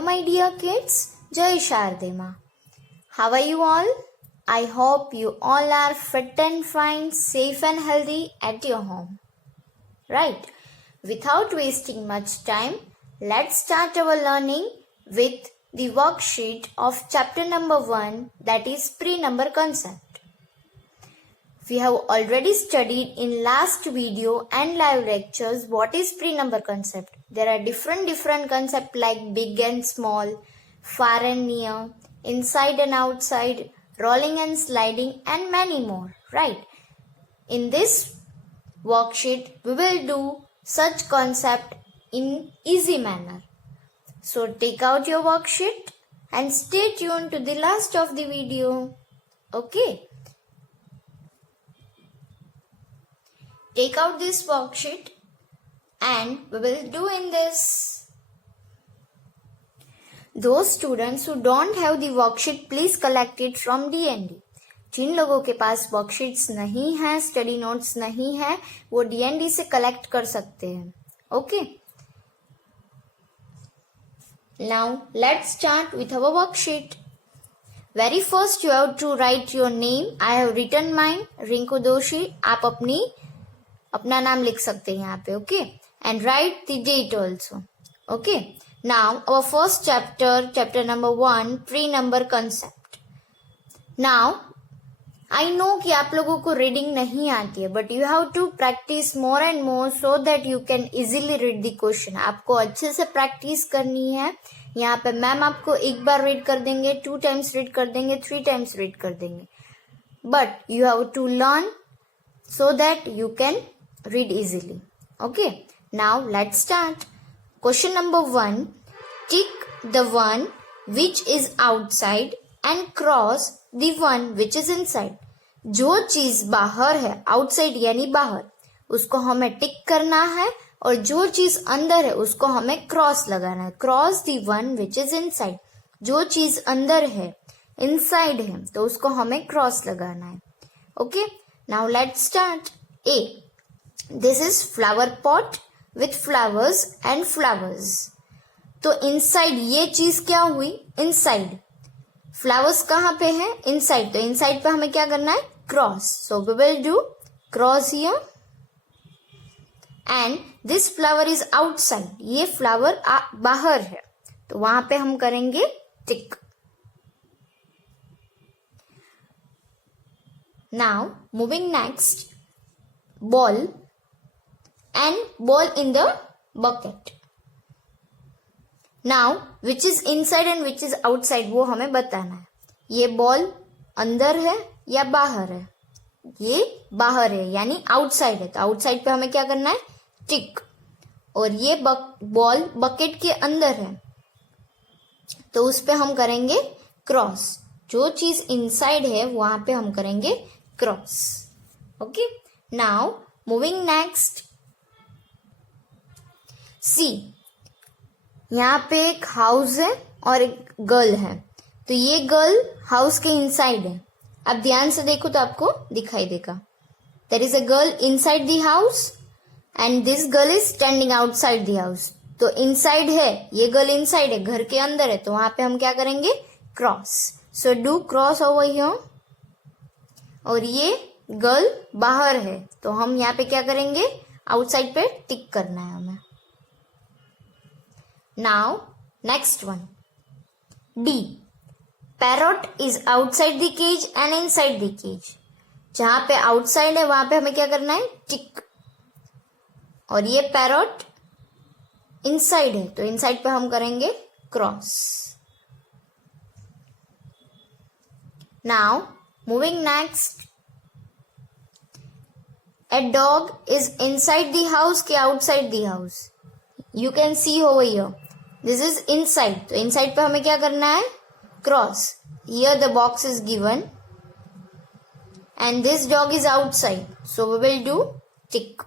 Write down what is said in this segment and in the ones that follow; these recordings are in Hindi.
Hello my dear kids, Jai Shardema. How are you all? I hope you all are fit and fine, safe and healthy at your home. Right, without wasting much time, let's start our learning with the worksheet of chapter number 1, that is pre-number concept. We have already studied in last video and live lectures what is pre-number concept. There are different concepts like big and small, far and near, inside and outside, rolling and sliding, and many more, right? In this worksheet, we will do such concept in easy manner. So take out your worksheet and stay tuned to the last of the video. Okay. Take out this worksheet and we will do in this. Those students who don't have the worksheet, please collect it from DND. जिन लोगों के पास वर्कशीट्स नहीं है, स्टडी नोट्स नहीं है, वो DND से कलेक्ट कर सकते हैं. Okay. Now let's start with our worksheet. Very first you have to write your name. I have written mine, Rinku दोषी. आप अपना नाम लिख सकते हैं यहाँ पे. Okay. And write the date also. Okay. Now our first chapter number 1, pre-number concept. Now I know कि आप लोगों को रीडिंग नहीं आती है, but you have to practice more and more so that you can easily read the question. आपको अच्छे से प्रैक्टिस करनी है. यहाँ पे मैम आपको एक बार रीड कर देंगे, 2 times रीड कर देंगे, 3 times रीड कर देंगे. But you have to learn so that you can read easily. Okay. Now let's start. Question number 1. Tick the one which is outside and cross the one which is inside. जो चीज बाहर है, outside यानी बाहर, उसको हमें टिक करना है और जो चीज अंदर है उसको हमें क्रॉस लगाना है. Cross the one which is inside. जो चीज अंदर है, inside है, तो उसको हमें क्रॉस लगाना है. Okay. Now let's start. A. This is flower pot with flowers and flowers. तो inside ये चीज क्या हुई? Inside. फ्लावर्स कहाँ पे है? इनसाइड. तो इनसाइड पे हमें क्या करना है? Cross. So we will do cross here. And this flower is outside. ये फ्लावर बाहर है, तो वहां पे हम करेंगे tick. Now moving next. Ball and ball in the bucket. Now which is inside and which is outside वो हमें बताना है. ये बॉल अंदर है या बाहर है? ये बाहर है यानी आउटसाइड है, तो आउटसाइड पे हमें क्या करना है? टिक. और ये बॉल बकेट के अंदर है, तो उस पे हम करेंगे क्रॉस. जो चीज इनसाइड है वहां पे हम करेंगे cross. Okay. Now moving next. See. यहाँ पे एक हाउस है और एक गर्ल है, तो ये गर्ल हाउस के इनसाइड है. अब ध्यान से देखो तो आपको दिखाई देगा. There is a girl inside the house and this girl is standing outside the house. तो इनसाइड है, ये गर्ल इनसाइड है, घर के अंदर है, तो वहां पे हम क्या करेंगे? Cross. So do cross over here. और ये गर्ल बाहर है, तो हम यहाँ पे क्या करेंगे? आउटसाइड पे टिक करना है हमें. Now, next one. D. Parrot is outside the cage and inside the cage. जहां पे outside है वहां पे हमें क्या करना है? टिक. और ये पैरट inside है, तो inside पे हम करेंगे cross. Now, moving next. A dog is inside the house के outside the house. You can see over here. This is inside. तो inside पे हमें क्या करना है? Cross. Here the box is given and this dog is outside. So we will do tick.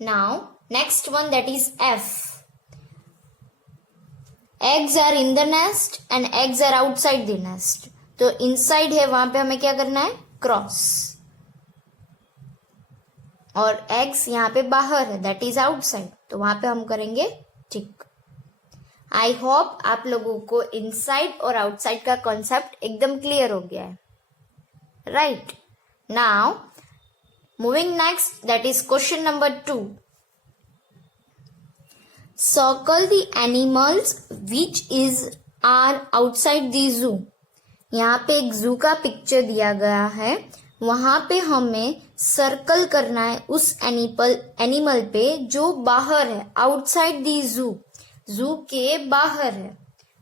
Now next one, that is F. Eggs are in the nest and eggs are outside the nest. तो inside है, वहां पे हमें क्या करना है? क्रॉस. और एग्स यहाँ पे बाहर है, दैट इज आउटसाइड, तो वहां पे हम करेंगे टिक. आई होप आप लोगों को इनसाइड और आउटसाइड का कॉन्सेप्ट एकदम क्लियर हो गया है, right? Now moving next, that is question number 2. Circle the animals which is are outside the zoo. यहाँ पे एक जू का पिक्चर दिया गया है, वहां पे हमें सर्कल करना है उस एनिमल पे जो बाहर है, आउटसाइड दी जू, जू के बाहर है.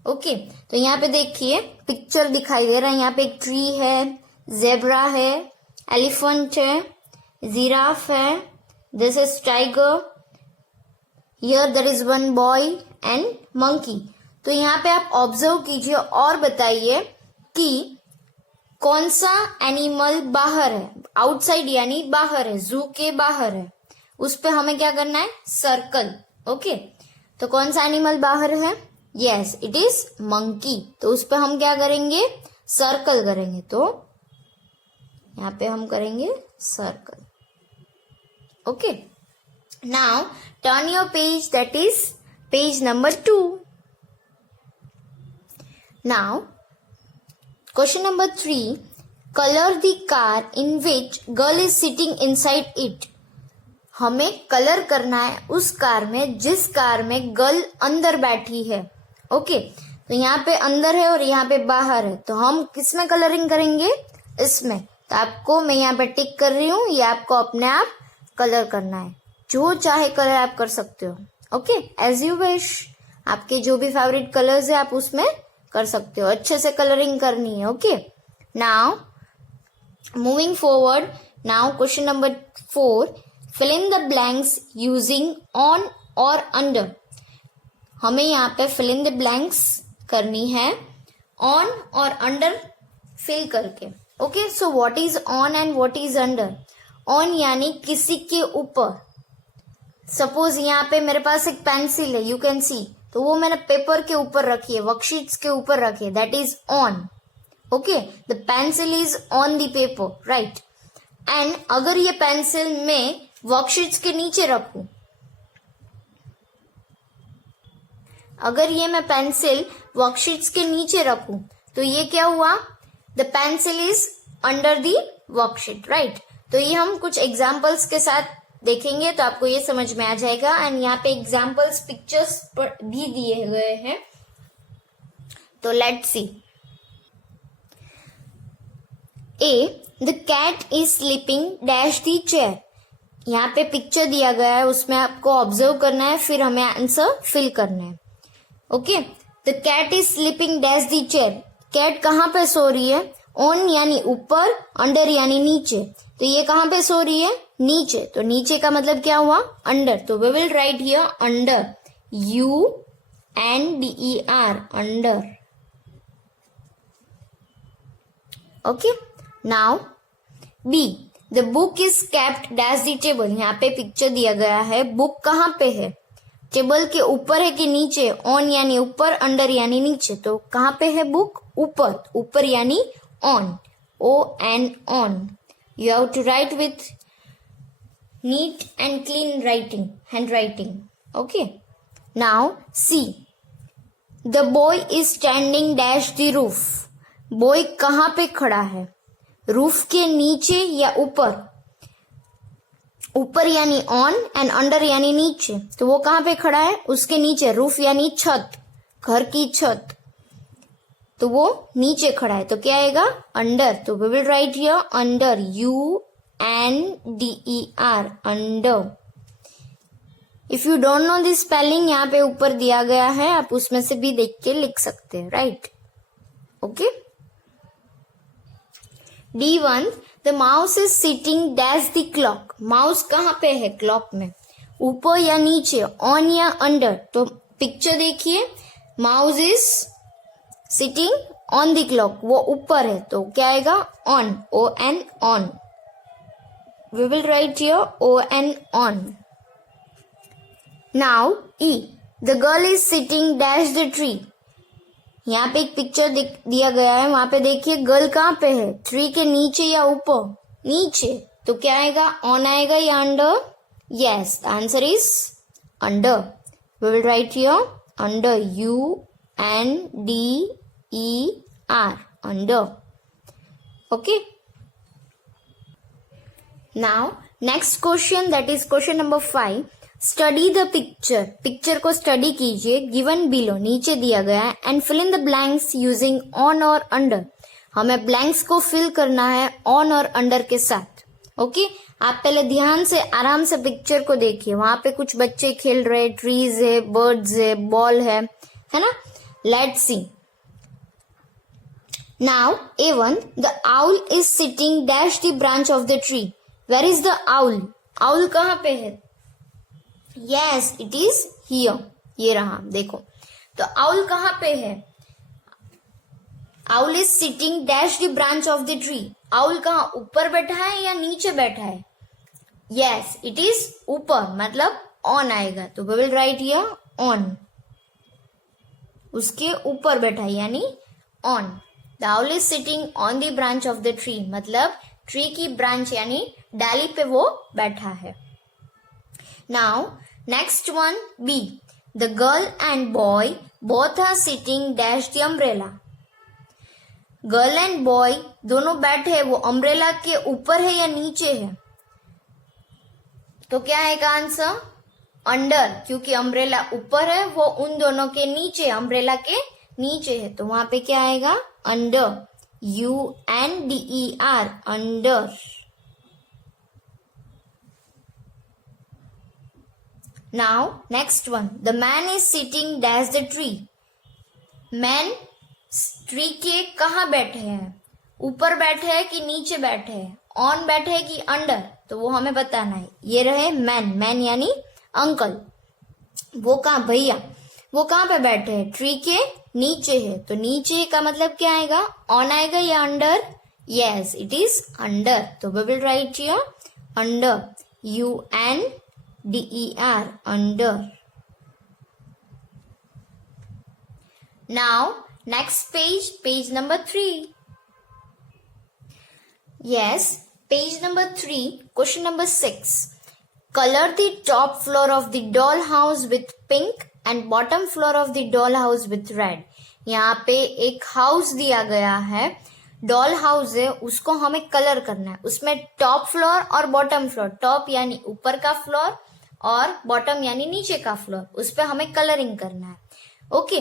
ओके, तो यहाँ पे देखिए पिक्चर दिखाई दे रहा है. यहाँ पे एक ट्री है, जेब्रा है, एलिफेंट है, जिराफ है, this is tiger, here there is one boy and monkey. तो यहाँ पे आप ऑब्जर्व कीजिए और बताइए कि कौन सा एनिमल बाहर है, आउटसाइड यानी बाहर है, जू के बाहर है. उस पे हमें क्या करना है, सर्कल. ओके, तो कौन सा एनिमल बाहर है? Yes, it is monkey. तो उस पे हम क्या करेंगे, सर्कल करेंगे. तो यहाँ पे हम करेंगे circle. Okay, now turn your page, that is page number 2. Now question number 3, color the car in which girl is sitting inside it. हमें कलर करना है उस कार में जिस कार में गर्ल अंदर बैठी है. ओके, तो यहाँ पे अंदर है और यहाँ पे बाहर है, तो हम किस में कलरिंग करेंगे, इसमें. तो आपको मैं यहाँ पे टिक कर रही हूँ, ये आपको अपने आप कलर करना है. जो चाहे कलर आप कर सकते हो. Okay, as you wish. आपके जो भी फेवरेट कलर्स है आप उसमें कर सकते हो, अच्छे से कलरिंग करनी है. Okay, now moving forward. Now question number 4, fill in the blanks using on और अंडर. हमें यहाँ पे फिल इन द ब्लैंक्स करनी है ऑन और अंडर फिल करके. Okay, so what is on and what is under. On यानी किसी के ऊपर. सपोज यहाँ पे मेरे पास एक पेंसिल है, यू कैन सी, तो वो मैंने पेपर के ऊपर रखी है, वर्कशीट्स के ऊपर रखी है, that is on. Okay, the pencil is on the paper, right. And अगर ये पेंसिल मैं वर्कशीट्स के नीचे रखूं, अगर ये मैं पेंसिल वर्कशीट्स के नीचे रखूं, तो ये क्या हुआ, the pencil is under the worksheet, right. तो ये हम कुछ एग्जाम्पल्स के साथ देखेंगे तो आपको ये समझ में आ जाएगा. एंड यहाँ पे एग्जाम्पल्स पिक्चर्स पर भी दिए गए हैं, तो let's see. A, the cat is sleeping dash the chair. यहाँ पे पिक्चर दिया गया है, उसमें आपको ऑब्जर्व करना है, फिर हमें आंसर फिल करना है. Okay, the cat is sleeping dash the chair. Cat कहाँ पे सो रही है, ऑन यानी ऊपर, अंडर यानी नीचे. तो ये कहाँ पे सो रही है, नीचे. तो नीचे का मतलब क्या हुआ, अंडर. तो we will write here under, UNDER, under. Okay, now B, the book is kept dash the table. यहाँ पे पिक्चर दिया गया है, बुक कहाँ पे है, टेबल के ऊपर है कि नीचे. ऑन यानी ऊपर, अंडर यानी नीचे. तो कहाँ पे है बुक, ऊपर. ऊपर यानी on, ON, on. You have to write with neat and clean writing, handwriting. Okay. Now C. The boy is standing dash the roof. Boy कहाँ पे खड़ा है, रूफ के नीचे या ऊपर. ऊपर यानी ऑन एंड अंडर यानी नीचे. तो वो कहाँ पे खड़ा है, उसके नीचे. रूफ यानी छत, घर की छत. तो वो नीचे खड़ा है, तो क्या आएगा, अंडर. तो we will write here under, UNDER, under. If you don't know this spelling, यहाँ पे ऊपर दिया गया है, आप उसमें से भी देख के लिख सकते हैं, right. Okay, D1, the mouse is sitting dash the clock. Mouse कहाँ पे है, क्लॉक में. ऊपर या नीचे, ऑन या अंडर. तो पिक्चर देखिए, mouse is sitting on the clock, वो ऊपर है, तो क्या आएगा, on, ON, on. We will write here ON, on. Now E, the girl is sitting dash the tree. यहाँ पे एक पिक्चर दिया गया है, वहां पे देखिए गर्ल कहाँ पे है, ट्री के नीचे या ऊपर, नीचे. तो क्या आएगा, ऑन आएगा या under. Yes, the answer is under. We will write here under, UNDER, under. Okay. Now next question, that is question number 5. Study the picture. Picture को स्टडी कीजिए गिवन बिलो, नीचे दिया गया है, and fill in the blanks using on और अंडर. हमें ब्लैंक्स को फिल करना है ऑन और अंडर के साथ. ओके आप पहले ध्यान से आराम से पिक्चर को देखिए. वहां पे कुछ बच्चे खेल रहे, ट्रीज है, बर्ड्स है, बॉल है ना. Let's see. Now A1, the owl is sitting dash the branch of the tree. Where is the owl? Owl कहाँ पे है? Yes it is here. ये रहा, देखो. तो आउल कहाँ पे है? Owl is sitting dash the branch of the tree. Owl कहाँ, ऊपर बैठा है या नीचे बैठा है? यस इट इज ऊपर, मतलब ऑन आएगा. तो we will write here on. उसके ऊपर बैठा है यानी on. The owl is sitting on the branch of the tree, मतलब ट्री की ब्रांच यानी डाली पे वो बैठा है. Now next one B. The girl and boy both are sitting dash the umbrella. Girl and boy दोनों बैठे हैं, वो अम्ब्रेला के ऊपर है या नीचे है? तो क्या है का आंसर? अंडर, क्योंकि अम्ब्रेला ऊपर है, वो उन दोनों के नीचे, अम्ब्रेला के नीचे है. तो वहां पे क्या आएगा? Under, UNDER, under. Now next one. The man is sitting dash the tree. Man tree के कहाँ बैठे हैं? ऊपर बैठे हैं कि नीचे बैठे हैं? ऑन बैठे हैं कि अंडर? तो वो हमें बताना है. ये रहे मैन. मैन यानी अंकल. वो कहाँ? भैया. वो कहाँ पे बैठे हैं? ट्री के नीचे है. तो नीचे का मतलब क्या आएगा? ऑन आएगा या under? Yes it is under. तो we will write here under, UNDER, under. Now next page, page number 3. Yes, page number 3, question number 6. Color the top floor of the doll house with pink and bottom floor of the doll house with red. यहाँ पे एक हाउस दिया गया है, डॉल हाउस है, उसको हमें कलर करना है. उसमें टॉप फ्लोर और बॉटम फ्लोर, टॉप यानी ऊपर का फ्लोर और बॉटम यानी नीचे का फ्लोर, उस पर हमें कलरिंग करना है. ओके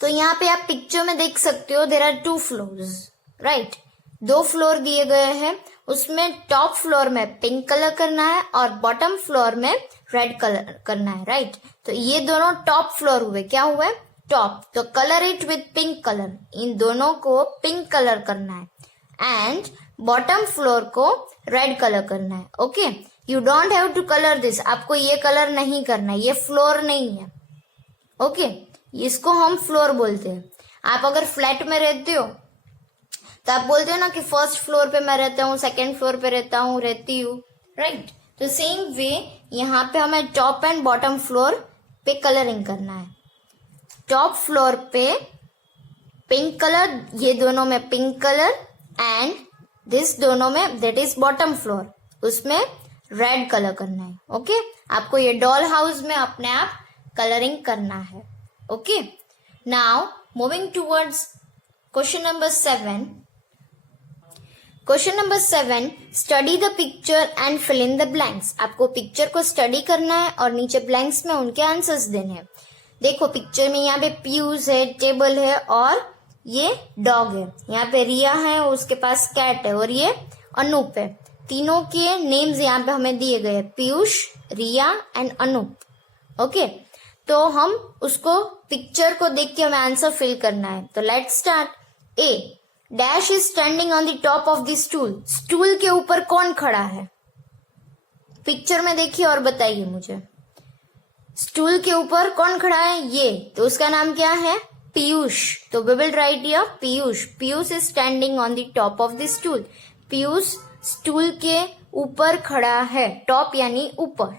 तो यहाँ पे आप पिक्चर में देख सकते हो there are 2 floors, right. 2 floor दिए गए हैं. उसमें टॉप फ्लोर में पिंक कलर करना है और बॉटम फ्लोर में रेड कलर करना है, राइट. तो ये दोनों टॉप फ्लोर हुए. क्या हुए? टॉप. तो colour it with pink colour. इन दोनों को पिंक कलर करना है एंड बॉटम फ्लोर को रेड कलर करना है. Okay you don't have to colour this. आपको ये कलर नहीं करना है, ये फ्लोर नहीं है. ओके इसको हम फ्लोर बोलते हैं. आप अगर फ्लैट में रहते हो तो आप बोलते हो ना कि फर्स्ट फ्लोर पे मैं रहता हूँ, सेकंड फ्लोर पे रहती हूँ, राइट. तो सेम वे यहाँ पे हमें टॉप एंड बॉटम फ्लोर पे कलरिंग करना है. टॉप फ्लोर पे पिंक कलर, ये दोनों में पिंक कलर एंड दिस दोनों में, दैट इज बॉटम फ्लोर, उसमें रेड कलर करना है. ओके आपको ये डॉल हाउस में अपने आप कलरिंग करना है. Okay now moving towards question number 7. Question number 7, study the picture and fill in the blanks. आपको पिक्चर को स्टडी करना है और नीचे ब्लैंक्स में उनके आंसर्स देने हैं. देखो पिक्चर में यहाँ पे पीयूष है, टेबल है और ये डॉग है. यहाँ पे रिया है, उसके पास कैट है और ये अनूप है. तीनों के नेम्स यहाँ पे हमें दिए गए, पीयूष, रिया एंड अनूप. ओके तो हम उसको पिक्चर को देख के हमें आंसर फिल करना है. तो let's start. A dash is standing on the top of the stool. Stool के ऊपर कौन खड़ा है? पिक्चर में देखिए और बताइए मुझे. स्टूल के ऊपर कौन खड़ा है? ये. तो उसका नाम क्या है? पीयूष. तो we will write here Piyush. Piyush is standing on the top of the stool. Piyush stool के ऊपर खड़ा है. टॉप यानी ऊपर.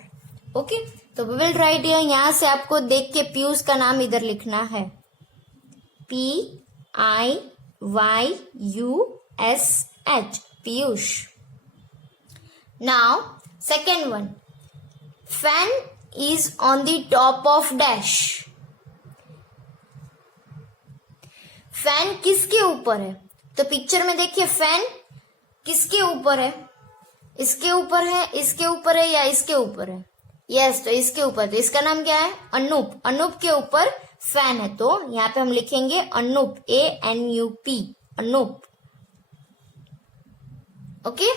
ओके तो वी विल राइट हियर, यहां से आपको देख के पीयूष का नाम इधर लिखना है, PIYUSH, Piyush. Now second one, fan is on the top of dash. Fan किसके ऊपर है? तो पिक्चर में देखिए फैन किसके ऊपर है? इसके ऊपर है, इसके ऊपर है या इसके ऊपर है? यस, तो इसके ऊपर। तो इसका नाम क्या है? अनूप। अनूप के ऊपर फैन है, तो यहाँ पे हम लिखेंगे Anup, ANUP, Anup. Okay,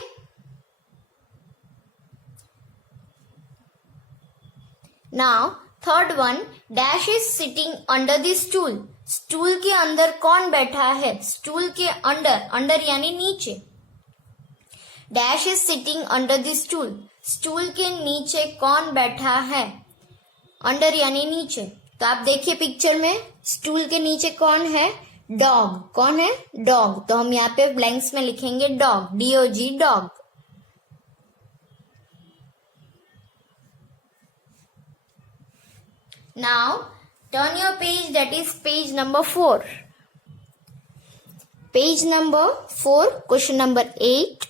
now third one, dash is sitting under the stool. Stool के अंदर कौन बैठा है? स्टूल के अंडर, अंडर यानी नीचे। Dash is sitting under the stool, stool के नीचे कौन बैठा है? अंडर यानी नीचे। तो आप देखिए पिक्चर में स्टूल के नीचे कौन है? डॉग। कौन है? डॉग। तो हम यहाँ पे ब्लैंक्स में लिखेंगे dog, DOG, dog. Now turn your page, that is page number 4. Page number 4, question number 8.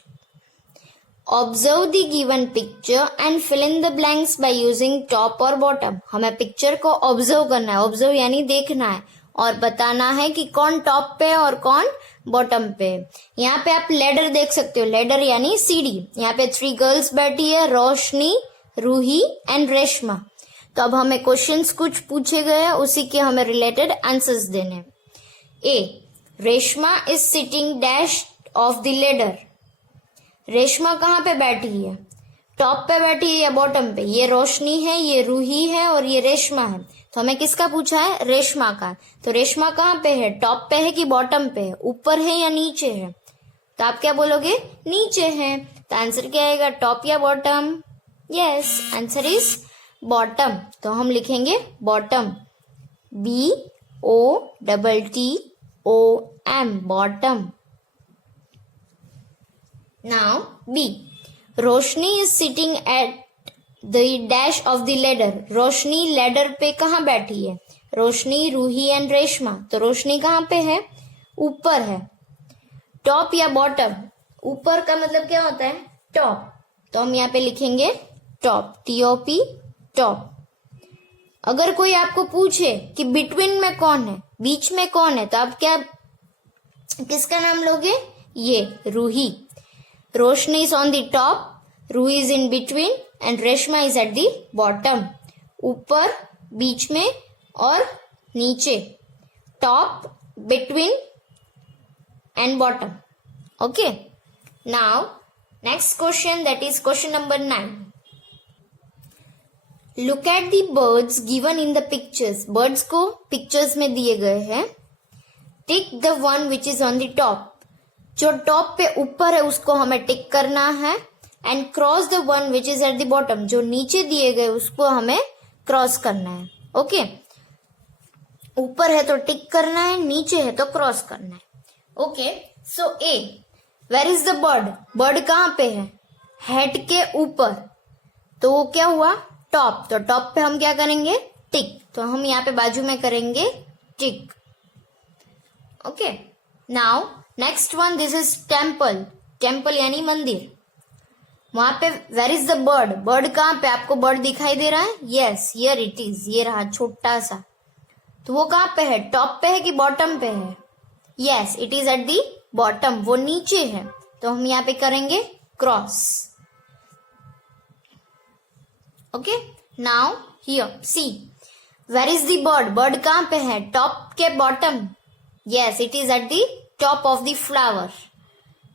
Observe the given picture and fill in the blanks by using top or bottom. हमें पिक्चर को ऑब्जर्व करना है, ऑब्जर्व यानी देखना है, और बताना है कि कौन टॉप पे है और कौन बॉटम पे है। यहाँ पे आप लेडर देख सकते हो, लेडर यानी सीढ़ी। यहाँ पे 3 गर्ल्स बैठी है, रोशनी, रूही एंड रेशमा। तो अब हमें क्वेश्चंस कुछ पूछे गए हैं, उसी के हमें रिलेटेड आंसर्स देने। A, Reshma is sitting dash of the ladder. Reshma कहाँ पे बैठी है? टॉप पे बैठी है या बॉटम पे? ये रोशनी है, ये रूही है और ये रेशमा है। तो हमें किसका पूछा है? रेशमा का। तो रेशमा कहाँ पे है? टॉप पे है कि बॉटम पे है? ऊपर है या नीचे है? तो आप क्या बोलोगे? नीचे है। तो आंसर क्या आएगा? टॉप या bottom? Yes, answer is bottom. तो हम लिखेंगे bottom, BOTTOM, bottom. Now B, Roshni is sitting at the dash of the ladder. Roshni ladder पे कहाँ बैठी है? रोशनी, रूही एंड रेशमा। तो रोशनी कहाँ पे है? ऊपर है। टॉप या बॉटम? ऊपर का मतलब क्या होता है? टॉप। तो हम यहाँ पे लिखेंगे टॉप, TOP, टॉप। अगर कोई आपको पूछे कि बिटवीन में कौन है, बीच में कौन है, तो आप क्या, किसका नाम लोगे? ये Roohi. Roshni is on the top, Roohi is in between and Reshma is at the bottom. ऊपर, बीच में और नीचे। Top, between and bottom. Okay, now next question, that is question number 9. Look at the birds given in the pictures. Birds को पिक्चर्स में दिए गए हैं। Tick the one which is on the top. जो टॉप पे ऊपर है उसको हमें टिक करना है। And cross the one which is at the bottom. जो नीचे दिए गए उसको हमें क्रॉस करना है। ओके, ऊपर है तो टिक करना है, नीचे है तो क्रॉस करना है। Okay, so A, where is the bird. Bird कहाँ पे है? हेड के ऊपर। तो वो क्या हुआ? टॉप। तो टॉप पे हम क्या करेंगे? टिक। तो हम यहाँ पे बाजू में करेंगे tick. Okay, now next one, this is temple. Temple यानी मंदिर। वहां पे where is the bird. Bird कहाँ पे? आपको बर्ड दिखाई दे रहा है? Yes, here it is. ये रहा छोटा सा। तो वो कहाँ पे है? टॉप पे है कि बॉटम पे है? Yes, it is at the bottom. वो नीचे है। तो हम यहाँ पे करेंगे cross. Okay, now here see, where is the bird. Bird कहाँ पे है? टॉप के bottom? Yes, it is at the top of the flower.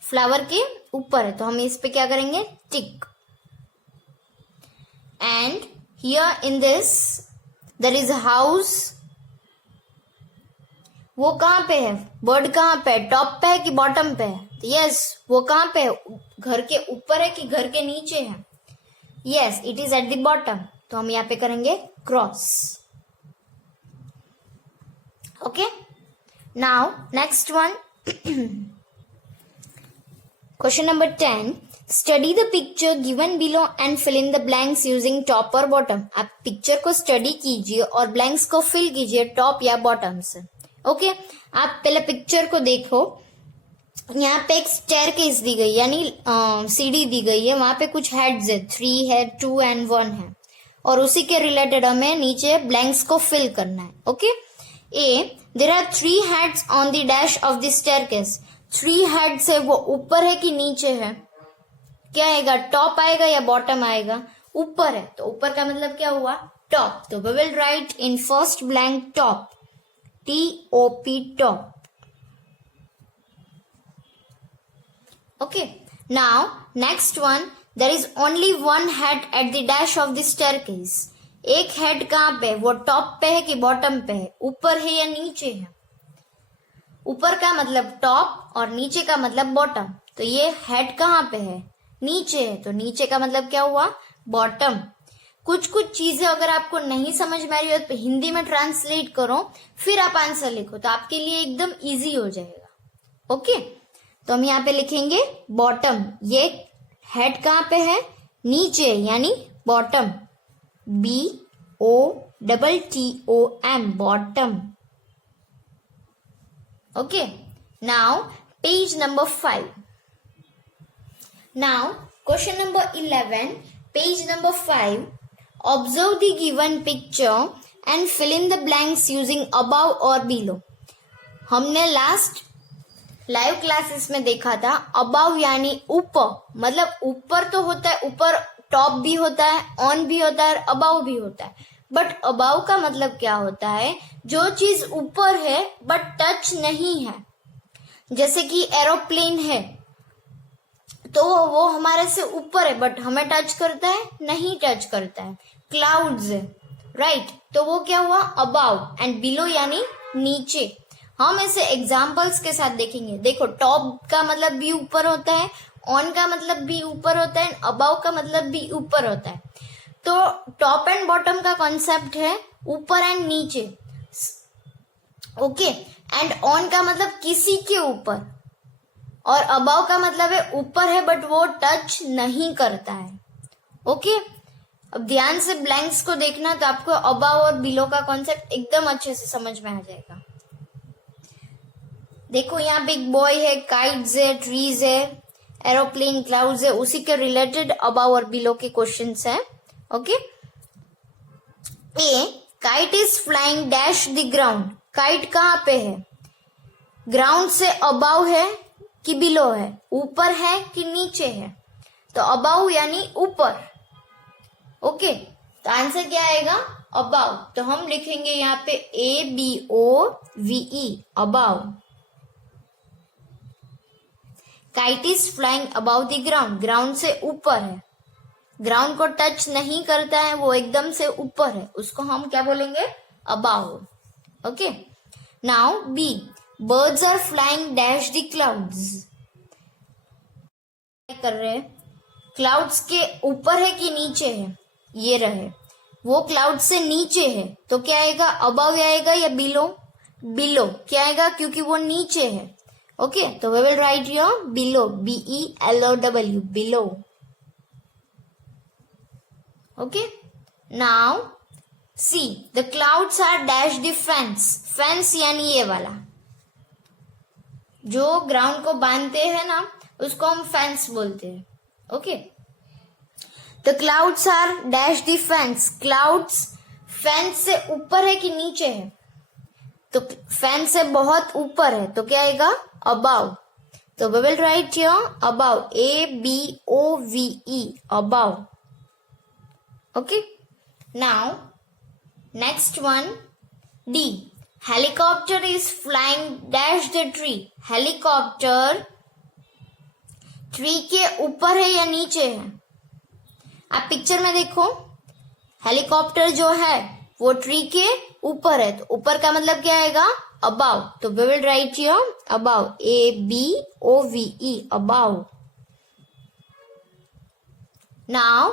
Flower के ऊपर है। तो हम इस पे क्या करेंगे? Tick. And here in this there is a house. वो कहाँ पे है? बर्ड कहाँ पे है? टॉप पे है कि बॉटम पे है? यस, वो कहाँ पे है? घर के ऊपर है कि घर के नीचे है? Yes, it is at the bottom. तो हम यहाँ पे करेंगे cross. Okay, now next one, question number 10. Study the picture given below and fill in the blanks using top और बॉटम. आप पिक्चर को स्टडी कीजिए और ब्लैंक्स को फिल कीजिए टॉप या बॉटम से. ओके, आप पहले पिक्चर को देखो. यहाँ पे एक स्टेयरकेस दी गई यानी सीढ़ी दी गई है. वहां पे कुछ हेड्स है, 3 है, 2 एंड 1 है और उसी के रिलेटेड हमें नीचे ब्लैंक्स को फिल करना है. Okay, A there are 3 heads on the dash of the staircase. 3 heads है, वो ऊपर है कि नीचे है? क्या आएगा, टॉप आएगा या बॉटम आएगा? ऊपर है, तो ऊपर का मतलब क्या हुआ, टॉप। तो we will write in first blank top, TOP, top. Okay, now next one, there is only one head at the dash of the staircase। एक हेड कहाँ पे, वो टॉप पे है कि बॉटम पे है, ऊपर है या नीचे है? ऊपर का मतलब टॉप और नीचे का मतलब बॉटम। तो ये हेड कहाँ पे है, नीचे है, तो नीचे का मतलब क्या हुआ, बॉटम। कुछ कुछ चीजें अगर आपको नहीं समझ में आ रही हो तो हिंदी में ट्रांसलेट करो, फिर आप आंसर लिखो, तो आपके लिए एकदम इजी हो जाएगा। ओके, तो हम यहाँ पे लिखेंगे बॉटम। ये हेड कहाँ पे है, नीचे, यानी bottom, BOTTOM, bottom. Okay, now page number 5। Now question number 11, page number 5। Observe the given picture and fill in the blanks using above और बिलो। हमने लास्ट लाइव क्लासेस में देखा था, अबव यानी ऊपर, मतलब ऊपर तो होता है, ऊपर टॉप भी होता है, ऑन भी होता है, अबव भी होता है। बट अबव का मतलब क्या होता है, जो चीज ऊपर है बट टच नहीं है। जैसे कि एरोप्लेन है, तो वो हमारे से ऊपर है बट हमें टच करता है, नहीं टच करता है। क्लाउड्स है, राइट, तो वो क्या हुआ, अबव। एंड बिलो यानी नीचे। हम ऐसे एग्जाम्पल्स के साथ देखेंगे। देखो, टॉप का मतलब भी ऊपर होता है, ऑन का मतलब भी ऊपर होता है, अबव का मतलब भी ऊपर होता है। तो टॉप एंड बॉटम का कॉन्सेप्ट है ऊपर एंड नीचे। ओके, एंड ऑन का मतलब किसी के ऊपर, और अबव का मतलब है ऊपर है बट वो टच नहीं करता है। ओके, अब ध्यान से ब्लैंक्स को देखना, तो आपको अबव और बिलो का कॉन्सेप्ट एकदम अच्छे से समझ में आ जाएगा। देखो, यहाँ पे एक बॉय है, काइट्स है, ट्रीज है, एरोप्लेन, क्लाउड्स है, उसी के रिलेटेड अबव और बिलो के क्वेश्चंस हैं। Okay, A kite is flying dash the ground. Kite कहाँ पे है, ग्राउंड से अबव है कि बिलो है, ऊपर है कि नीचे है? तो अबव यानी ऊपर। ओके, तो आंसर क्या आएगा, अबव। तो हम लिखेंगे यहाँ पे ABOVE, above. Kite is flying about the ground, ground से ऊपर है, ग्राउंड को टच नहीं करता है, वो एकदम से ऊपर है, उसको हम क्या बोलेंगे, above. Okay, now B, birds are flying dash the clouds. कर रहे, क्लाउड्स के ऊपर है कि नीचे है? ये रहे, वो क्लाउड से नीचे है, तो क्या आएगा, अबाउ आएगा या बिलो? बिलो। क्या आएगा, क्योंकि वो नीचे है। ओके, तो we will write your below, BELOW, below. Okay, now C, the clouds are dash the fence. Fence यानी ये वाला, जो ग्राउंड को बांधते हैं ना, उसको हम फेंस बोलते हैं। Okay, the clouds are dash the fence. Clouds fence से ऊपर है कि नीचे है? तो फैन से बहुत ऊपर है, तो क्या आएगा, अबाव। तो we will write here above, ABOVE, above. Okay, now next one, D, helicopter is flying dash the tree. Helicopter tree के ऊपर है या नीचे है? आप पिक्चर में देखो, हेलीकॉप्टर जो है वो ट्री के ऊपर है, तो ऊपर का मतलब क्या आएगा, अबाव। तो we will write here above, ABOVE, above. Now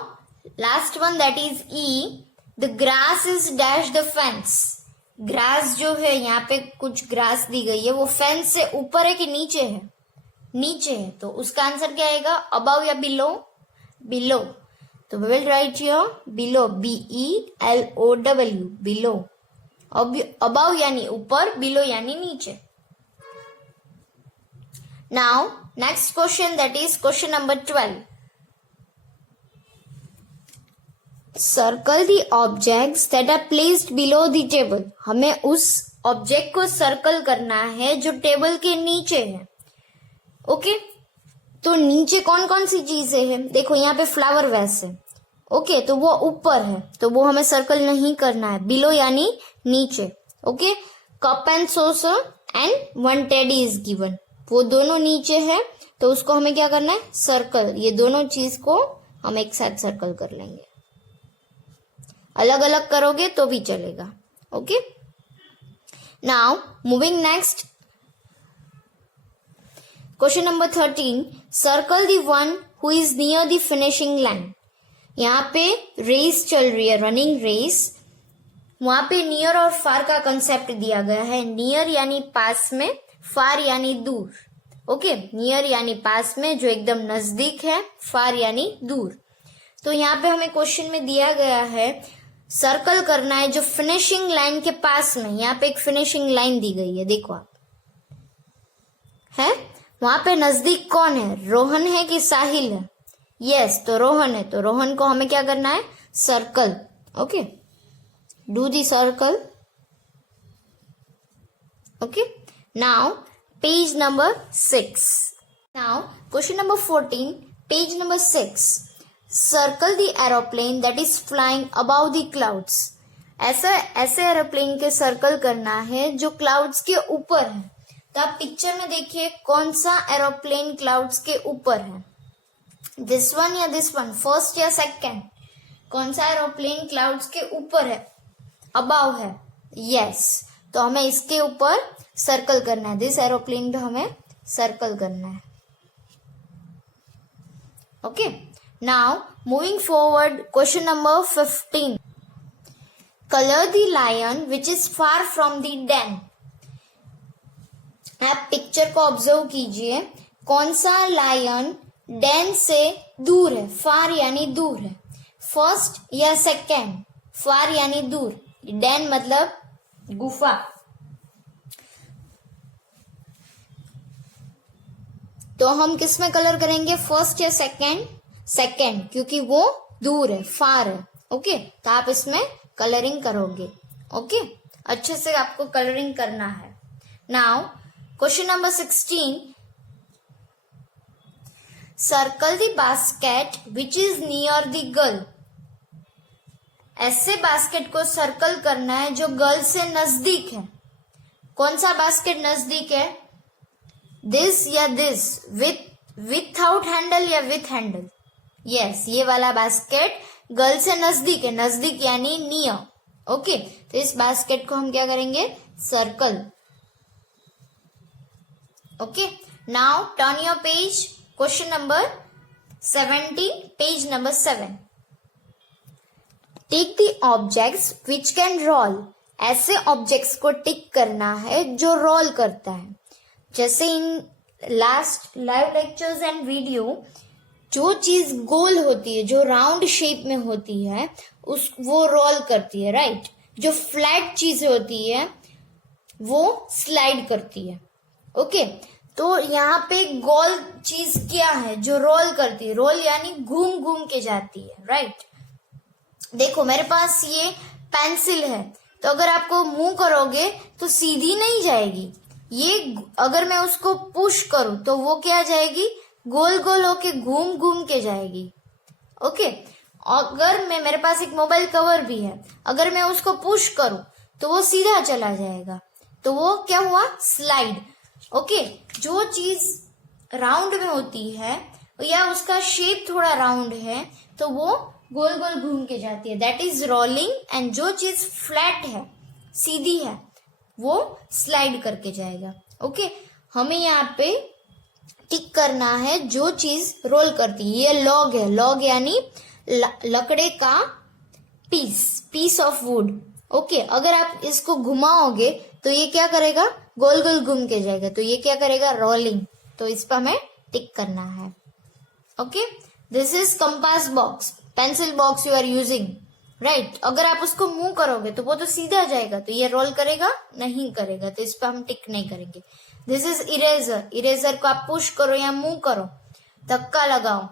last one, that is E, the grass is dash the fence. Grass जो है, यहाँ पे कुछ ग्रास दी गई है, वो फेंस से ऊपर है कि नीचे है? नीचे है, तो उसका आंसर क्या आएगा, अबाव या बिलो? बिलो। तो we will write here below, BELOW, below. Above यानी ऊपर, बिलो यानी नीचे। Now next question, that is question number 12। Circle the objects that are placed below the table. हमें उस ऑब्जेक्ट को सर्कल करना है जो टेबल के नीचे है। ओके, तो नीचे कौन कौन सी चीजें हैं? देखो यहाँ पे फ्लावर वेस है। ओके, तो वो ऊपर है, तो वो हमें सर्कल नहीं करना है। बिलो यानी नीचे। Okay, cup and saucer and one teddy is given, वो दोनों नीचे है, तो उसको हमें क्या करना है? सर्कल। ये दोनों चीज को हम एक साथ सर्कल कर लेंगे। अलग अलग करोगे तो भी चलेगा। Okay, now moving next, question number 13, circle the one who is near the finishing line. यहाँ पे रेस चल रही है, रनिंग रेस। वहां पे नियर और फार का कंसेप्ट दिया गया है। नियर यानी पास में, फार यानी दूर। ओके, नियर यानी पास में जो एकदम नजदीक है, फार यानी दूर। तो यहाँ पे हमें क्वेश्चन में दिया गया है सर्कल करना है जो फिनिशिंग लाइन के पास में। यहाँ पे एक फिनिशिंग लाइन दी गई है, देखो आप है। वहां पे नजदीक कौन है? रोहन है कि साहिल है? यस, तो रोहन है, तो रोहन को हमें क्या करना है? Circle. Okay, do the circle. Okay, now page number 6। Now question number 14, page number 6, circle the aeroplane that is flying about the clouds. ऐसे एरोप्लेन के सर्कल करना है जो क्लाउड्स के ऊपर है। तो आप पिक्चर में देखिए कौन सा एरोप्लेन क्लाउड्स के ऊपर है, दिस वन या दिस वन, फर्स्ट या सेकंड? कौन सा एरोप्लेन क्लाउड्स के ऊपर है? अबाव है। यस, तो हमें इसके ऊपर सर्कल करना है। दिस एरोप्लेन पे हमें सर्कल करना है। Okay, now moving forward, question number 15, colour the lion which is far from the den. आप पिक्चर को ऑब्जर्व कीजिए, कौन सा लायन डेन से दूर है? फार यानी दूर है। फर्स्ट या सेकेंड? फार यानी दूर। डेन मतलब गुफा। तो हम किस में कलर करेंगे? फर्स्ट या सेकेंड? सेकेंड, क्योंकि वो दूर है, फार है। ओके, तो आप इसमें कलरिंग करोगे। ओके, अच्छे से आपको कलरिंग करना है। Now question number 16, circle the basket which is near the girl. ऐसे बास्केट को सर्कल करना है जो गर्ल से नजदीक है। कौन सा बास्केट नजदीक है? दिस या दिस? विथआउट हैंडल या विथ हैंडल? यस, ये वाला बास्केट गर्ल से नजदीक है। नजदीक यानी नियर। ओके, तो इस बास्केट को हम क्या करेंगे? Circle. Okay, now turn your page, question number 17, page number 7, tick the objects which can roll. ऐसे ऑब्जेक्ट्स को टिक करना है जो रोल करता है। जैसे in last live lectures and video, जो चीज गोल होती है, जो राउंड शेप में होती है, वो रोल करती है, राइट? जो फ्लैट चीज होती है वो स्लाइड करती है। ओके, तो यहाँ पे गोल चीज क्या है जो रोल करती है? रोल यानी घूम घूम के जाती है, राइट? देखो मेरे पास ये पेंसिल है, तो अगर आपको मूव करोगे तो सीधी नहीं जाएगी। ये अगर मैं उसको पुश करूं तो वो क्या जाएगी? गोल गोल होके घूम घूम के जाएगी। ओके, अगर मेरे पास एक मोबाइल कवर भी है, अगर मैं उसको पुश करूं तो वो सीधा चला जाएगा। तो वो क्या हुआ? स्लाइड। ओके, जो चीज राउंड में होती है या उसका शेप थोड़ा राउंड है तो वो गोल गोल घूम के जाती है, दैट इज रोलिंग। एंड जो चीज फ्लैट है, सीधी है, वो स्लाइड करके जाएगा। ओके, हमें यहाँ पे टिक करना है जो चीज रोल करती है। ये लॉग है, लॉग यानी लकड़े का पीस ऑफ वुड। ओके, अगर आप इसको घुमाओगे तो ये क्या करेगा? गोल गोल घूम के जाएगा, तो ये क्या करेगा? रोलिंग। तो इस पर हमें टिक करना है। Okay, this is compass box, pencil box you are using, right? अगर आप उसको मूव करोगे तो वो तो सीधा जाएगा, तो ये रोल करेगा? नहीं करेगा, तो इस पर हम टिक नहीं करेंगे। दिस इज इरेजर, इरेजर को आप पुश करो या मूव करो, धक्का लगाओ,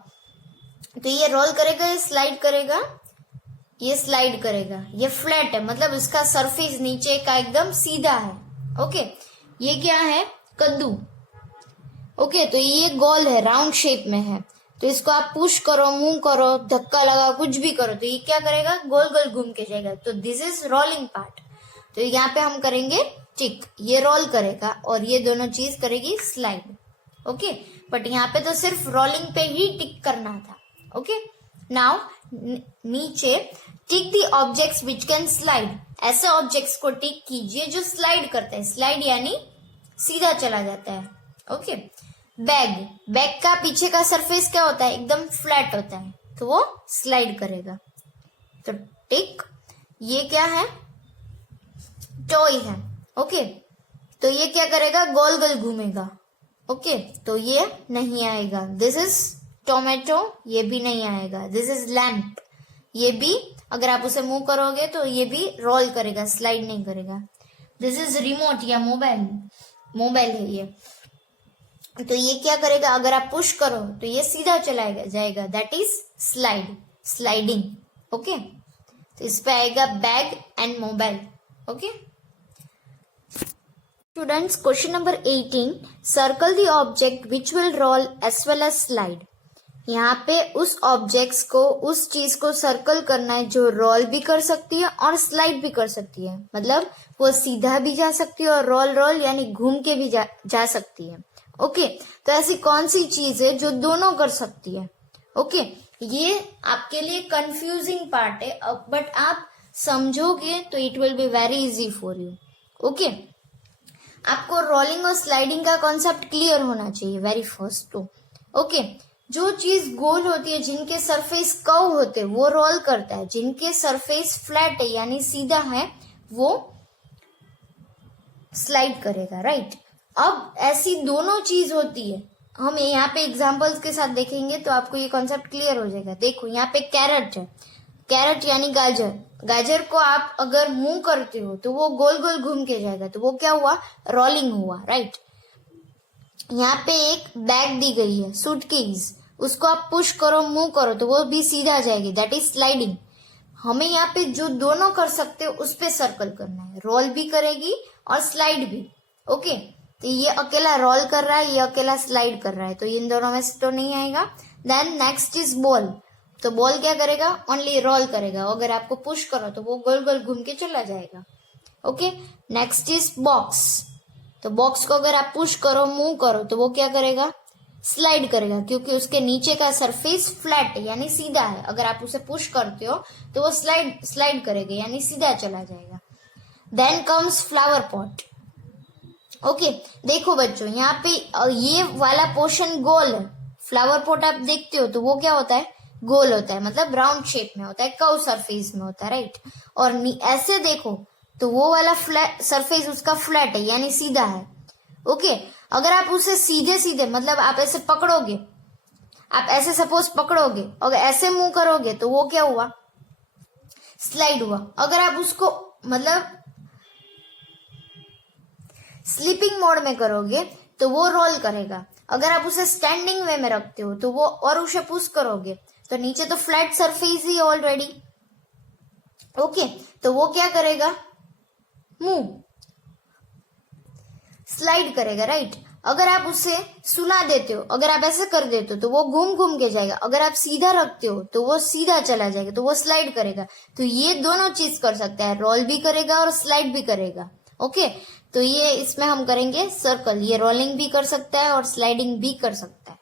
तो ये रोल करेगा या स्लाइड करेगा? ये स्लाइड करेगा, ये फ्लैट है मतलब इसका सरफेस नीचे का एकदम सीधा है। ओके, ये क्या है, कद्दू। ओके, तो ये गोल है, राउंड शेप में है, तो इसको आप पुश करो, मूव करो, धक्का लगा, कुछ भी करो तो ये क्या करेगा, गोल गोल घूम के जाएगा। तो दिस इज रोलिंग पार्ट। तो यहाँ पे हम करेंगे टिक, ये रोल करेगा और ये दोनों चीज करेगी स्लाइड। ओके, बट यहाँ पे तो सिर्फ रोलिंग पे ही टिक करना था। ओके, नाउ नीचे टिक the objects which can slide, ऐसे ऑब्जेक्ट्स को टिक कीजिए जो स्लाइड करते हैं। स्लाइड यानी सीधा चला जाता है। ओके, बैग, बैग का पीछे का सरफेस क्या होता है, एकदम फ्लैट होता है, तो वो स्लाइड करेगा। तो टिक, ये क्या है, टॉय है। ओके, तो ये क्या करेगा, गोल गोल घूमेगा। ओके, तो ये नहीं आएगा। दिस इज टोमेटो, ये भी नहीं आएगा। दिस इज लैम्प, ये भी अगर आप उसे मूव करोगे तो ये भी रोल करेगा, स्लाइड नहीं करेगा। दिस इज रिमोट या मोबाइल, मोबाइल है ये, तो ये क्या करेगा, अगर आप पुश करो तो ये सीधा चलाएगा जाएगा, that is slide, sliding. Okay, तो इस पे आएगा bag and mobile. Okay students, question number 18, circle the object which will roll as well as slide. यहाँ पे उस ऑब्जेक्ट्स को, उस चीज को सर्कल करना है जो रोल भी कर सकती है और स्लाइड भी कर सकती है, मतलब वो सीधा भी जा सकती है और रोल रोल यानी घूम के भी जा सकती है। ओके, तो ऐसी कौन सी चीज है जो दोनों कर सकती है। ओके, ये आपके लिए कंफ्यूजिंग पार्ट है, बट आप समझोगे तो it will be very easy for you. Okay, आपको रोलिंग और स्लाइडिंग का कॉन्सेप्ट क्लियर होना चाहिए वेरी फर्स्ट तो। ओके, जो चीज गोल होती है, जिनके सरफेस कर्व होते हैं वो रोल करता है, जिनके सरफेस फ्लैट है यानी सीधा है वो स्लाइड करेगा, राइट। अब ऐसी दोनों चीज होती है, हम यहाँ पे एग्जांपल्स के साथ देखेंगे तो आपको ये कॉन्सेप्ट क्लियर हो जाएगा। देखो यहाँ पे कैरेट है, कैरेट यानी गाजर, गाजर को आप अगर मूव करते हो तो वो गोल गोल घूम के जाएगा, तो वो क्या हुआ, रोलिंग हुआ, राइट। यहाँ पे एक बैग दी गई है, सूटकेस, उसको आप पुश करो, मूव करो तो वो भी सीधा जाएगी, दैट इज स्लाइडिंग। हमें यहाँ पे जो दोनों कर सकते हो उस पे सर्कल करना है, रोल भी करेगी और स्लाइड भी। ओके, तो ये अकेला रोल कर रहा है, ये अकेला स्लाइड कर रहा है, तो इन दोनों में से तो नहीं आएगा। देन नेक्स्ट इज बॉल, तो बॉल क्या करेगा, ओनली रोल करेगा, अगर आपको पुश करो तो वो गोल गोल घूम के चला जाएगा। ओके, नेक्स्ट इज बॉक्स, तो बॉक्स को अगर आप पुश करो, मूव करो तो वो क्या करेगा, स्लाइड करेगा, क्योंकि उसके नीचे का सरफेस फ्लैट है यानी सीधा है, अगर आप उसे पुश करते हो तो वो स्लाइड करेगा यानी सीधा चला जाएगा। Then comes flower pot. Okay, देखो बच्चों यहाँ पे ये वाला पोर्शन गोल है, फ्लावर पॉट आप देखते हो तो वो क्या होता है, गोल होता है, मतलब राउंड शेप में होता है, कर्व सरफेस में होता है, राइट। और ऐसे देखो तो वो वाला फ्लैट सरफेस उसका फ्लैट है यानी सीधा है। ओके, अगर आप उसे सीधे सीधे मतलब आप ऐसे पकड़ोगे, आप ऐसे सपोज पकड़ोगे और ऐसे मूव करोगे तो वो क्या हुआ, स्लाइड हुआ। अगर आप उसको मतलब स्लीपिंग मोड में करोगे तो वो रोल करेगा। अगर आप उसे स्टैंडिंग वे में रखते हो तो वो और उसे पुश करोगे तो नीचे तो फ्लैट सरफेस ही ऑलरेडी। ओके, तो वो क्या करेगा, मूव, स्लाइड करेगा, राइट। अगर आप उसे सुला देते हो, अगर आप ऐसे कर देते हो तो वो घूम घूम के जाएगा, अगर आप सीधा रखते हो तो वो सीधा चला जाएगा, तो वो स्लाइड करेगा। तो ये दोनों चीज कर सकता है, रोल भी करेगा और स्लाइड भी करेगा। ओके, तो ये इसमें हम करेंगे सर्कल, ये रोलिंग भी कर सकता है और स्लाइडिंग भी कर सकता है।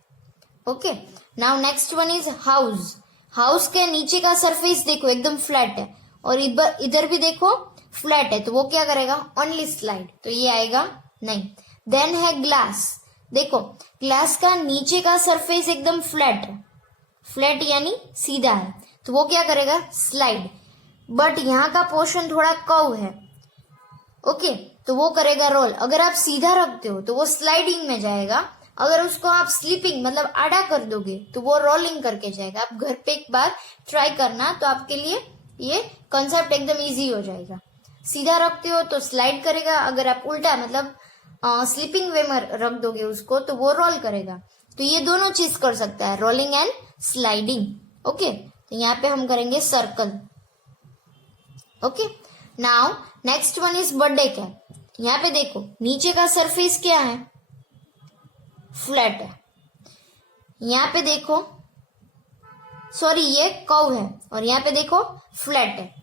Okay, now next one is house. House के नीचे का सरफेस देखो एकदम फ्लैट है और इधर भी देखो फ्लैट है, तो वो क्या करेगा, ओनली स्लाइड, तो ये आएगा नहीं। देन है ग्लास, देखो ग्लास का नीचे का सरफेस एकदम फ्लैट है, फ्लैट यानी सीधा है, तो वो क्या करेगा, स्लाइड। बट यहाँ का पोर्शन थोड़ा कर्व है, ओके, तो वो करेगा रोल। अगर आप सीधा रखते हो तो वो स्लाइडिंग में जाएगा, अगर उसको आप स्लीपिंग मतलब आड़ा कर दोगे तो वो रोलिंग करके जाएगा। आप घर पे एक बार ट्राई करना तो आपके लिए ये कॉन्सेप्ट एकदम इजी हो जाएगा। सीधा रखते हो तो स्लाइड करेगा, अगर आप उल्टा मतलब स्लीपिंग वे में रख दोगे उसको तो वो रोल करेगा। तो ये दोनों चीज कर सकता है, रोलिंग एंड स्लाइडिंग। ओके, तो यहाँ पे हम करेंगे circle. Okay, now next one is birthday cap. यहाँ पे देखो नीचे का सरफेस क्या है, फ्लैट है। यहाँ पे देखो सॉरी ये कर्व है और यहाँ पे देखो फ्लैट है।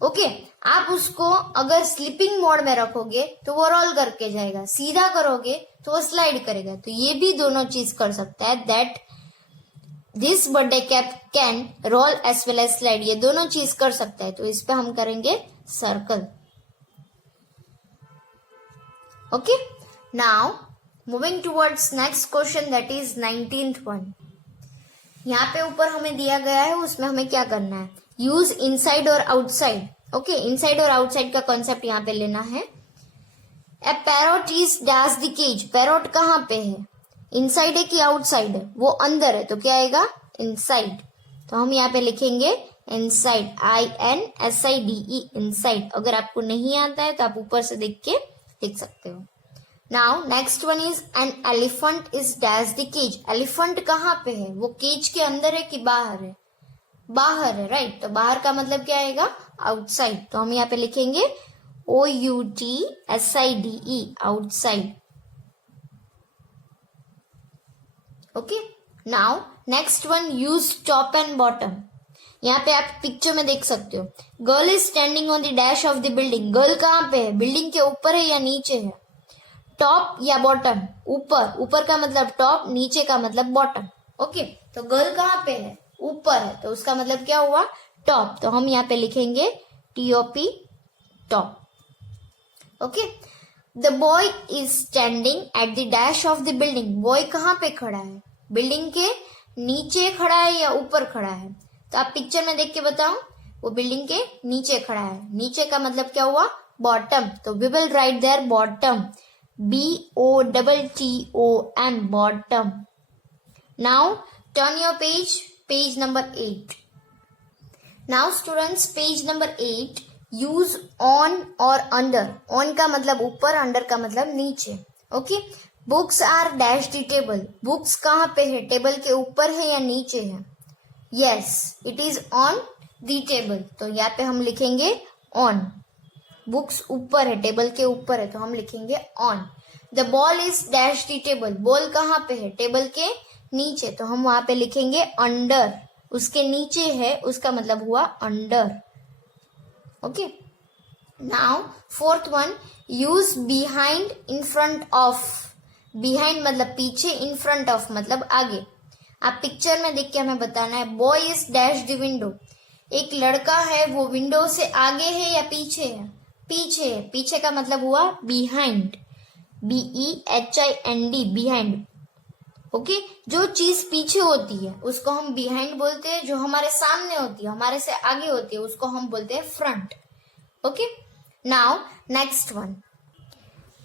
ओके, आप उसको अगर स्लीपिंग मोड में रखोगे तो वो रोल करके जाएगा, सीधा करोगे तो वो स्लाइड करेगा। तो ये भी दोनों चीज कर सकता है, that this birthday cap can roll as well as slide, ये दोनों चीज कर सकता है। तो इस पे हम करेंगे circle. Okay, now moving towards next question, that is 19th one. यहाँ पे ऊपर हमें दिया गया है, उसमें हमें क्या करना है, यूज इनसाइड और आउटसाइड। ओके, इनसाइड और आउटसाइड का कॉन्सेप्ट यहाँ पे लेना है। A parrot is dash the cage, parrot कहाँ पे है, इनसाइड है कि आउटसाइड है, वो अंदर है, तो क्या आएगा इनसाइड। तो हम यहाँ पे लिखेंगे इनसाइड, INSIDE, इनसाइड। अगर आपको नहीं आता है तो आप ऊपर से देख के लिख सकते हो। Now next one is an elephant is dash the cage, elephant कहाँ पे है, वो केज के अंदर है कि बाहर है, बाहर है, राइट। तो बाहर का मतलब क्या आएगा आउटसाइड। तो हम यहाँ पे लिखेंगे OUTSIDE, outside. Okay, now next one use top and bottom. यहाँ पे आप पिक्चर में देख सकते हो, girl is standing on the dash of the building, girl कहाँ पे है, बिल्डिंग के ऊपर है या नीचे है, टॉप या बॉटम, ऊपर, ऊपर का मतलब टॉप, नीचे का मतलब बॉटम। ओके, तो गर्ल कहाँ पे है, ऊपर है, तो उसका मतलब क्या हुआ टॉप। तो हम यहाँ पे लिखेंगे TOP, top. Okay, the boy is standing at the dash of the building, boy कहाँ पे खड़ा है, बिल्डिंग के नीचे खड़ा है या ऊपर खड़ा है। तो आप पिक्चर में देख के बताओ, वो बिल्डिंग के नीचे खड़ा है, नीचे का मतलब क्या हुआ बॉटम। तो we will write there bottom, BOTTOM, bottom. Now turn your page, page number 8. Now students, page number 8, use on और under. On का मतलब ऊपर, under का मतलब नीचे। Okay, books are dash the table, books कहाँ पे है, टेबल के ऊपर है या नीचे है, yes it is on the table. तो यहाँ पे हम लिखेंगे ऑन, बुक्स ऊपर है, टेबल के ऊपर है, तो हम लिखेंगे on. The ball is dash the table, ball कहाँ पे है, टेबल के नीचे, तो हम वहां पे लिखेंगे अंडर, उसके नीचे है, उसका मतलब हुआ under. Okay, now fourth one, use behind in front of, behind मतलब पीछे, इन फ्रंट ऑफ मतलब आगे। आप पिक्चर में देख के हमें बताना है, boy is dash the window, एक लड़का है वो विंडो से आगे है या पीछे है, पीछे है, पीछे का मतलब हुआ बिहाइंड, BEHIND, बिहाइंड। ओके, जो चीज पीछे होती है उसको हम बिहाइंड बोलते हैं, जो हमारे सामने होती है, हमारे से आगे होती है, उसको हम बोलते हैं front. Okay, now next one,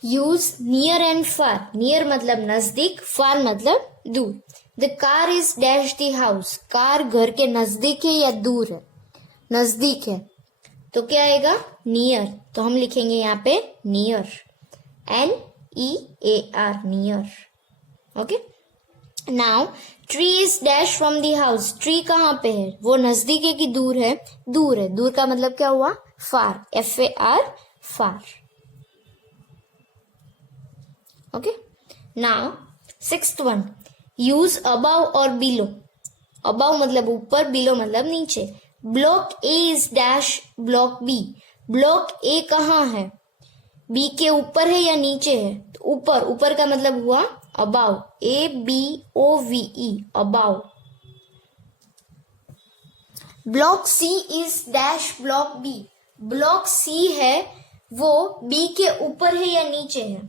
use near and far, near मतलब नजदीक, फार मतलब दूर। The car is dash the house, car घर के नजदीक है या दूर है, नजदीक है, तो क्या आएगा नियर। तो हम लिखेंगे यहाँ पे near, NEAR, near. Okay, now tree is dash from the house, tree कहाँ पे है, वो नजदीक है कि दूर है, दूर है, दूर का मतलब क्या हुआ far, FAR, far. Okay, now sixth one, use above और बिलो, अबाव मतलब ऊपर, बिलो मतलब नीचे। Block A is dash block B, block A कहाँ है, B के ऊपर है या नीचे है, तो ऊपर, ऊपर का मतलब हुआ above, ABOVE, above. Block C is dash block B, block C है वो B के ऊपर है या नीचे है,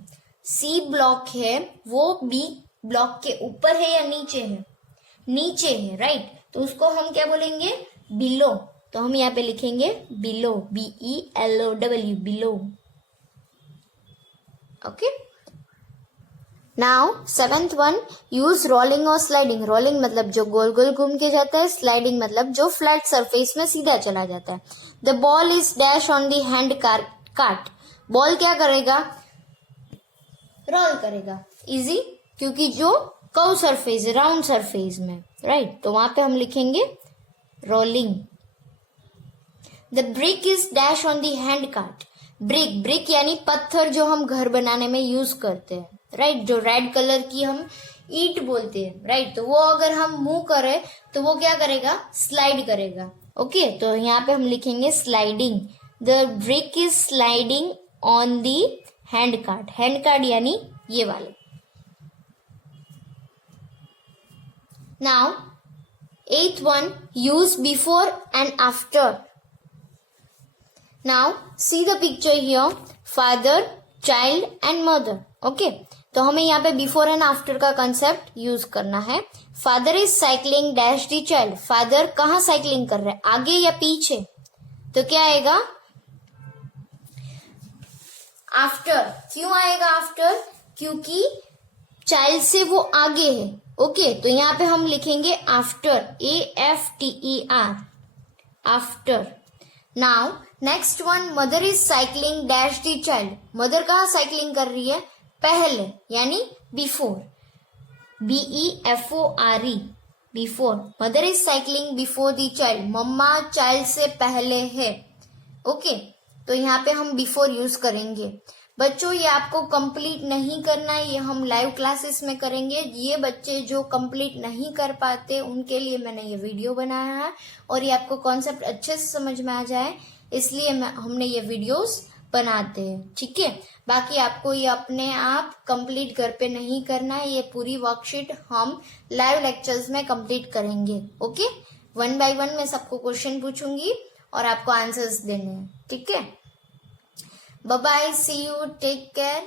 C ब्लॉक है वो B ब्लॉक के ऊपर है या नीचे है, नीचे है, राइट। तो उसको हम क्या बोलेंगे बिलो, तो हम यहाँ पे लिखेंगे below, BELOW, below. Okay, now seventh one, use rolling और स्लाइडिंग, रोलिंग मतलब जो गोल गोल घूम के जाता है, स्लाइडिंग मतलब जो फ्लैट सरफेस में सीधा चला जाता है। The ball is dash on the hand काट, बॉल क्या करेगा रोल करेगा, इजी, क्योंकि जो कर्व सरफेस है, राउंड सरफेस में, राइट, तो वहां पे हम लिखेंगे rolling. The brick is dash on the hand cart. Brick, brick यानी पत्थर जो हम घर बनाने में यूज करते हैं, राइट। जो रेड कलर की हम ईंट बोलते हैं, राइट। तो वो अगर हम मूव करें तो वो क्या करेगा, स्लाइड करेगा। ओके, तो यहाँ पे हम लिखेंगे sliding. The brick is sliding on the hand cart. Hand cart यानी ये वाले। Now 8th one, use before and after. Now see the picture here, father, child and mother. Okay, तो हमें यहाँ पे बिफोर एंड आफ्टर का कंसेप्ट यूज करना है। Father is cycling dash the child. Father कहाँ साइकिलिंग कर रहे हैं, आगे या पीछे? तो क्या आएगा, आफ्टर। क्यों आएगा आफ्टर, क्योंकि चाइल्ड से वो आगे है। ओके, तो यहाँ पे हम लिखेंगे after, AFTER, after. Now next one, mother is cycling dash the child. Mother कहाँ साइकिलिंग कर रही है, पहले यानी before, BEFORE, before. Mother is cycling before the child. मम्मा चाइल्ड से पहले है। ओके, तो यहाँ पे हम बिफोर यूज करेंगे। बच्चों ये आपको कंप्लीट नहीं करना है, ये हम लाइव क्लासेस में करेंगे। ये बच्चे जो कंप्लीट नहीं कर पाते उनके लिए मैंने ये वीडियो बनाया है, और ये आपको कॉन्सेप्ट अच्छे से समझ में आ जाए इसलिए हमने ये वीडियोस बनाते हैं, ठीक है। बाकी आपको ये अपने आप कंप्लीट घर पे नहीं करना है, ये पूरी वर्कशीट हम लाइव लेक्चर्स में कंप्लीट करेंगे। ओके, 1 by 1 मैं सबको क्वेश्चन पूछूंगी और आपको आंसर्स देने हैं, ठीक है। Bye bye, see you, take care.